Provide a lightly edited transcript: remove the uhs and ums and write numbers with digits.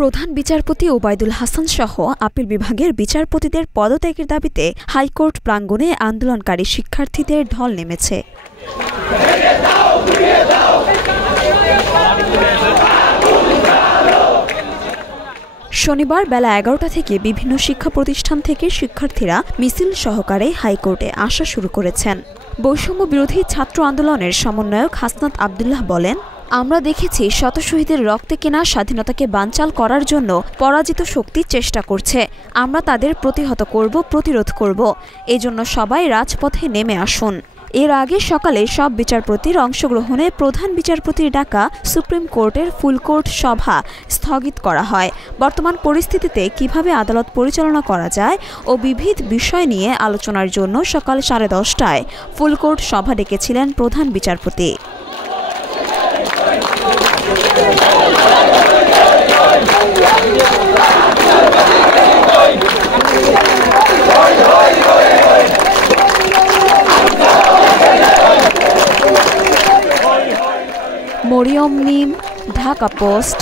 প্রধান বিচারপতি ওবায়দুল হাসান সহ আপিল বিভাগের বিচারপতিদের পদত্যাগের দাবিতে হাইকোর্ট প্রাঙ্গণে আন্দোলনকারী শিক্ষার্থীদের ঢল নেমেছে। শনিবার বেলা ১১টা থেকে বিভিন্ন শিক্ষা প্রতিষ্ঠান থেকে শিক্ষার্থীরা মিছিল সহকারে হাইকোর্টে আসা শুরু করেছেন। বৈষম্য বিরোধী ছাত্র আন্দোলনের সমন্বয়ক হাসনাত আব্দুল্লাহ বলেন, আমরা দেখেছি শত শহীদের রক্তে কেনা স্বাধীনতাকে বানচাল করার জন্য পরাজিত শক্তি চেষ্টা করছে। আমরা তাদের প্রতিহত করব, প্রতিরোধ করব। এজন্য সবাই রাজপথে নেমে আসুন। এর আগে সকালে সব বিচারপতির অংশগ্রহণে প্রধান বিচারপতির ডাকা সুপ্রিম কোর্টের ফুলকোর্ট সভা স্থগিত করা হয়। বর্তমান পরিস্থিতিতে কিভাবে আদালত পরিচালনা করা যায় ও বিবিধ বিষয় নিয়ে আলোচনার জন্য সকাল 10:30টায় ফুলকোর্ট সভা ডেকেছিলেন প্রধান বিচারপতি। মরিয়ম মিম, ঢাকা পোস্ট।